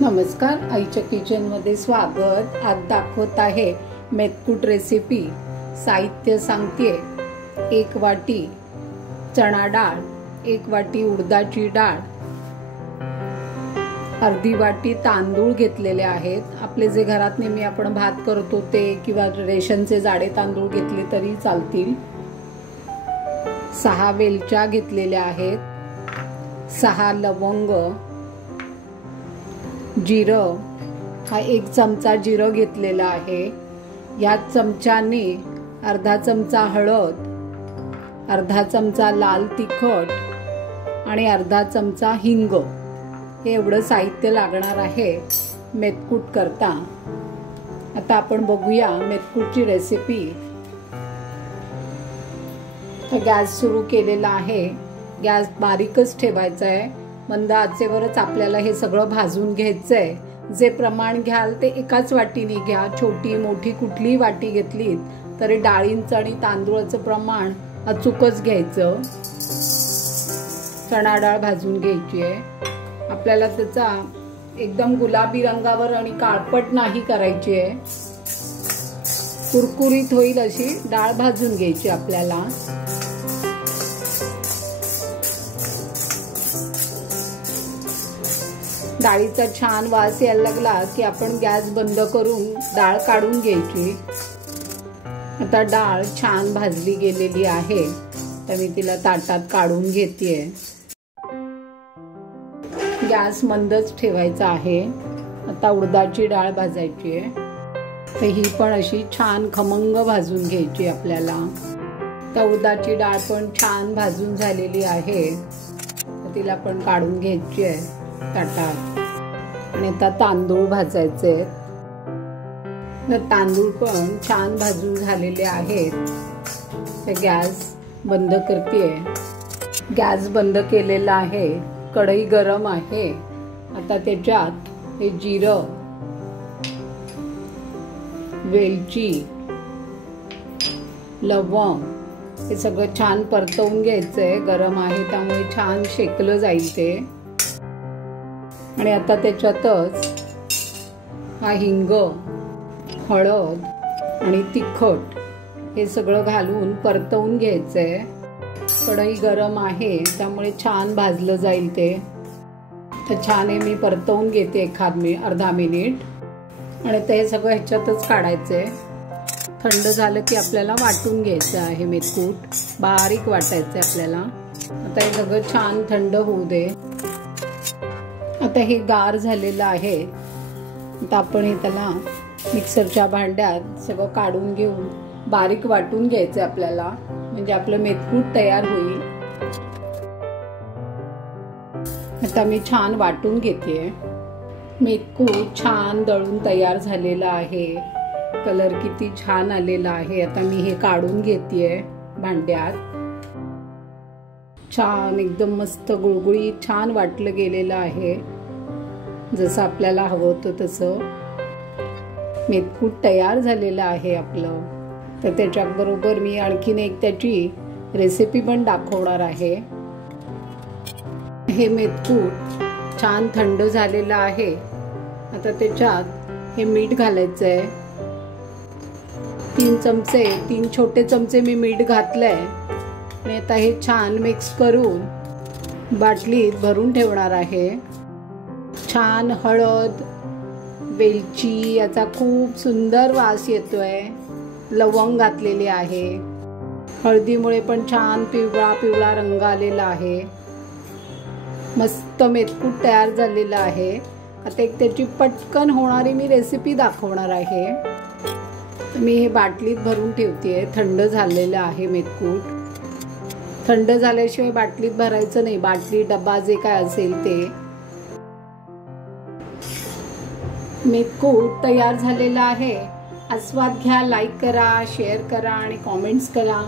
नमस्कार, आईच्या किचनमध्ये स्वागत। आज दाखवत आहे मेथकूट रेसिपी। साहित्य सांगते, 1 वाटी चणा डाळ, 1 वाटी उडदाची डाळ, अर्धी वाटी तांदूळ घेतलेले आहेत। आपले जे घरात नेहमी आपण भात करतो ते किंवा रेशनचे जाडे तांदूळ घेतले तरी चालतील। 6 वेलच्या घेतलेल्या आहेत, 6 लवंग, जिरं हा 1 चमचा जिरं घेतलेला आहे। या चमच्याने अर्धा चमचा हळद, अर्धा चमचा लाल तिखट आणि अर्धा चमचा हिंग हे एवढं साहित्य लागणार आहे मेथकूट करता। आता आपण बघूया मेथकूटची रेसिपी। तर गॅस सुरू केलेला आहे, गॅस बारीकच ठेवायचा आहे। मंद आचेवरच आपल्याला हे सगळं भाजून घ्यायचंय। जे प्रमाण घ्याल ते एकाच वाटीने घ्या। छोटी मोठी कुठलीही वाटी घेतली तरी डाळींचं आणि तांदूळाचं प्रमाण अचूकच घ्यायचं। चणा डाळ भाजून घ्यायची आहे आपल्याला। त्याचा एकदम गुलाबी रंगावर आणि काळपट नाही करायची आहे, कुरकुरीत होईल अशी डाळ भाजून घ्यायची आपल्याला। डाळीचा छान वास यायला लागला की आपण गॅस बंद करून डाळ काढून घ्यायची। आता डाळ छान भाजली गेलेली आहे, तर मी तिला ताटात काढून घेतेय। गॅस मंदच ठेवायचा आहे। आता उडदाची डाळ भाजायची आहे, तर ही पण अशी छान खमंग भाजून घ्यायची आपल्याला। तर उडदाची डाळ पण छान भाजून झालेली आहे, तर तिला पण काढून घ्यायची आहे ताटात। आणि आता तांदूळ भाजायचे, तांदूळ पण छान भाजून झालेले आहेत। तर गॅस बंद करतेय। गॅस बंद केलेला आहे, कढई गरम आहे। आता त्याच्यात हे जिरं, वेलची, लवंग हे सगळं छान परतवून घ्यायचंय। गरम आहे त्यामुळे छान शेकलं जाईल ते। आणि आता त्याच्यातच हा हिंग, हळद आणि तिखट हे सगळं घालून परतवून घ्यायचंय। कढई गरम आहे त्यामुळे छान भाजलं जाईल ते। तर छान हे मी परतवून घेते अर्धा मिनिट। आणि ते सगळं ह्याच्यातच काढायचंय। थंड झालं की आपल्याला वाटून घ्यायचं आहे मेथकूट, बारीक वाटायचं आपल्याला। आता हे सगळं छान थंड होऊ दे। आता हे गार झालेलं आहे, आता आपण हे त्याला मिक्सरच्या भांड्यात सगळं काढून घेऊन बारीक वाटून घ्यायचं आपल्याला, म्हणजे आपलं मेथकूट तयार होईल। आता मी छान वाटून घेते। मेथकूट छान दळून तयार झालेला आहे, कलर किती छान आलेला आहे। आता मी हे काढून घेतेय भांड्यात। छान एकदम मस्त गुळगुळीत छान वाटलं गेलेलं आहे, जसं आपल्याला हवं होतं तसं। मेथकूट तयार झालेलं आहे आपलं। तर त्याच्याबरोबर मी आणखीन एक त्याची रेसिपी पण दाखवणार आहे। हे मेथकूट छान थंड झालेलं आहे। आता त्याच्यात हे मीठ घालायचंय। 3 छोटे चमचे मी मीठ घातलंय। आणि आता हे छान मिक्स करून बाटलीत भरून ठेवणार आहे। छान हळद, वेलची याचा खूप सुंदर वास येतोय। लवंग घातलेली आहे, हळदीमुळे पण छान पिवळा पिवळा रंग आलेला आहे। मस्त मेथकूट तयार झालेला आहे। आता एक त्याची पटकन होणारी मी रेसिपी दाखवणार आहे। मी हे बाटलीत भरून ठेवतेय। थंड झालेलं आहे मेथकूट। थंड झाल्याशिवाय बाटलीत भरायचं नाही, बाटली डब्बा जे काय असेल ते। मेथकूट तयार झालेला आहे। आस्वाद घ्या, लाईक करा, शेअर करा आणि कॉमेंट्स करा।